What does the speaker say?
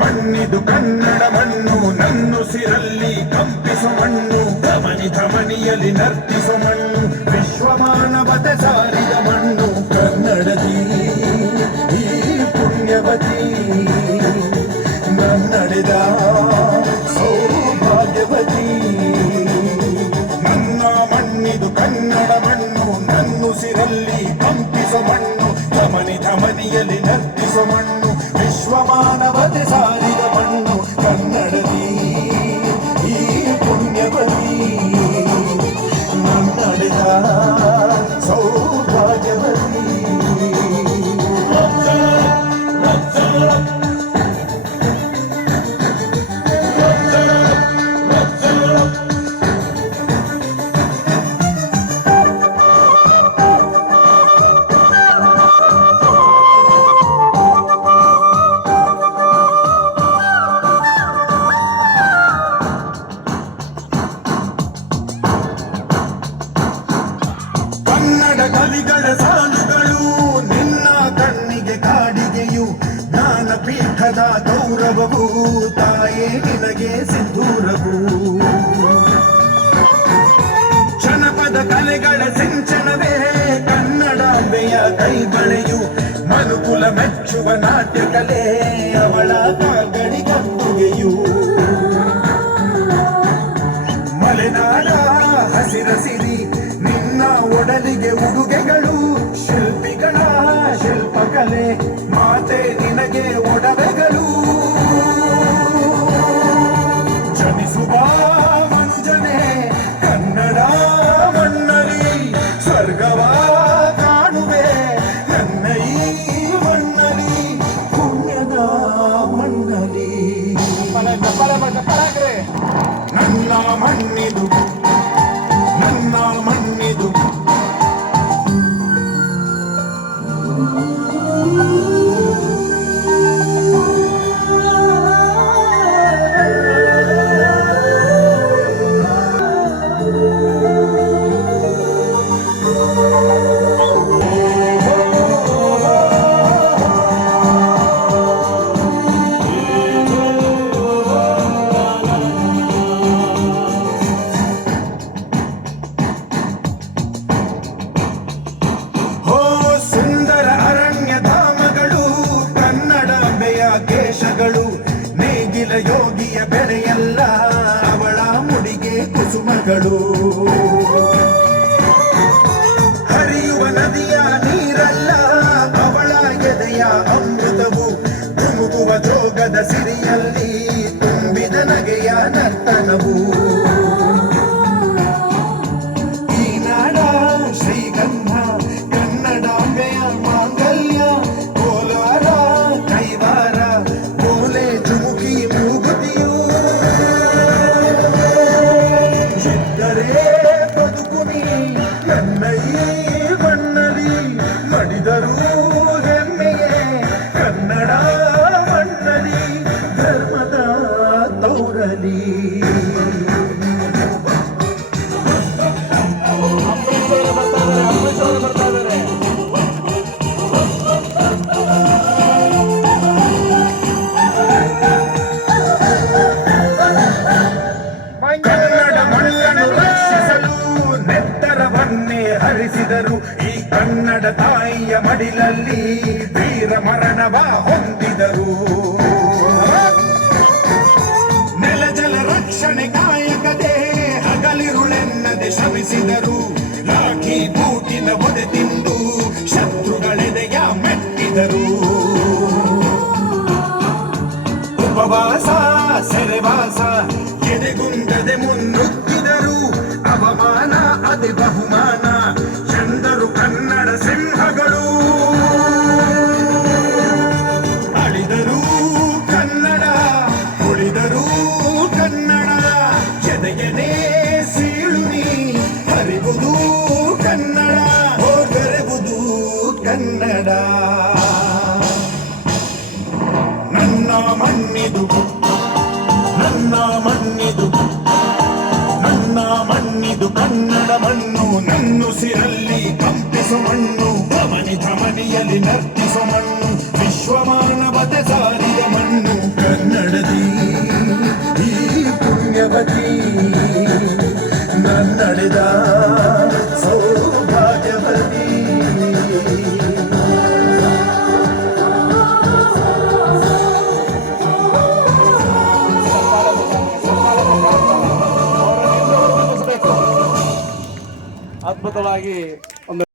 ಮಣ್ಣಿದು ಕನ್ನಡ ಮಣ್ಣು ನನ್ನುಸಿರಲ್ಲಿ ಕಂಪಿಸು ಮಣ್ಣು ಧಮನಿ ಧಮನಿಯಲ್ಲಿ ನರ್ತಿಸು ಮಣ್ಣು ವಿಶ್ವಮಾನವತೆ ಸಾರಿದ ಮಣ್ಣು ಕನ್ನಡದಿ ಈ ಪುಣ್ಯವತಿ ನನ್ನಡೆದ ಸೌಭಾಗ್ಯವತಿ ನನ್ನ ಮಣ್ಣಿದು ಕನ್ನಡ ಮಣ್ಣು ನನ್ನುಸಿರಲ್ಲಿ ಕಂಪಿಸು ಮಣ್ಣು ಧಮನಿ ಧಮನಿಯಲ್ಲಿ ನರ್ತಿಸು ಮಣ್ಣು ವಿಶ್ವಮಾನವತೆ ಸಾರಿದ ಮಣ್ಣು ಕನ್ನಡದಿ ಈ ಪುಣ್ಯವತಿ ನನ್ನಡೆದ ಸೌಭಾಗ್ಯವತಿ ಕವಿಗಳ ಸಾಲುಗಳು ನಿನ್ನ ಕಣ್ಣಿಗೆ ಕಾಡಿಗೆಯು ಜ್ಞಾನಪೀಠದ ಗೌರವವು ತಾಯೇ ನಿನಗೆ ಸಿಂಧೂರವು ಜನಪದ ಕಲೆಗಳ ಸಿಂಚನವೇ ಕನ್ನಡಾಂಬೆಯ ಕೈಬಳೆಯು ಮನುಕುಲ ಮೆಚ್ಚುವ ನಾಟ್ಯ ಕಲೆ ಅವಳ ಕಾಗಡಿಗಂಬುಗೆಯು ಮಲೆನಾಡ ಹಸಿರ ಸಿರಿ ಒಡಲಿಗೆ ಉಡುಗೆಗಳು ಶಿಲ್ಪಿಗಳ ಶಿಲ್ಪಕಲೆ ಮಾತೆ ನಿನಗೆ ಒಡವೆಗಳು ಜನಿಸುವ ಮನುಜನೆ ಕನ್ನಡ ಮಣ್ಣಲಿ ಸ್ವರ್ಗವ ಕಾಣುವೆ ನನ್ನ ಈ ಮಣ್ಣಲಿ ಪುಣ್ಯದ ಮಣ್ಣಲಿ ನನ್ನ ಮಣ್ಣಿದು ನನ್ನ ಮಣ್ಣಿದು ನೇಗಿಲ ಯೋಗಿಯ ಬೆಳೆಯಲ್ಲ ಅವಳ ಮುಡಿಗೆ ಕುಸುಮಗಳು ಹರಿಯುವ ನದಿಯ ನೀರಲ್ಲ ಅವಳ ಎದೆಯ ಅಮೃತವು ಧುಮುಕುವ ಜೋಗದ ಸಿರಿಯಲ್ಲಿ ತುಂಬಿದ ನಗೆಯ ನರ್ತನವು ಈ ನಾಡ ಶ್ರೀಗಂಧ ಕನ್ನಡಾಂಬೆಯ ಮಾಂಗಲ್ಯ ಕೋಲಾರ ಕೈವಾರ ಮಡಿದರು ಹೆಮ್ಮೆಯೇ ಕನ್ನಡ ಮಣ್ಣಲಿ ಧರ್ಮದ ತೌರಲಿ ಕನ್ನಡ ಮಣ್ಣನ್ನು ರಕ್ಷಿಸಲು ನೆತ್ತರವನ್ನೇ ಹರಿಸಿದರು ಈ ಕನ್ನಡ ತಾಯಿಯ ಮಡಿಲಲ್ಲಿ ವೀರ ಮರಣವ ಹೊಂದಿದರು ನೆಲಜಲ ರಕ್ಷಣೆ ಕಾಯಕದೆ ಹಗಲಿರುಳೆನ್ನದೆ ಶ್ರಮಿಸಿದರು ಲಾಠಿ ಬೂಟಿನ ಒದೆ ತಿಂದು ಶತ್ರುಗಳೆದೆಯ ಮೆಟ್ಟಿದರು ಉಪವಾಸ ಸೆರೆವಾಸ ಎದೆಗುಂದದೆ ಮುನ್ನುಗ್ಗಿದರು ಅವಮಾನ ಅದೆ ಬಹುಮಾನ ಚಂದರು ಕನ್ನಡ ಸಿಂಹಗಳು ಅಳಿದರು ಕನ್ನಡ ಉಳಿದರು ಕನ್ನಡ ಎದೆಯನೇ ಸೀಳುನಿ ಹರಿವುದು ಕನ್ನಡ ಹೋಗರೆವುದು ಕನ್ನಡ ನನ್ನ ಮಣ್ಣಿದು ನನ್ನ ಮಣ್ಣಿದು ನನ್ನ ಮಣ್ಣಿದು ಕನ್ನಡ ಮಣ್ಣು ನನ್ನುಸಿರಲ್ಲಿ ಕಂಪಿಸು ಮಣ್ಣು ಧಮನಿ ಧಮನಿಯಲ್ಲಿ ನರ್ತಿಸು ಮಣ್ಣು ವಿಶ್ವಮ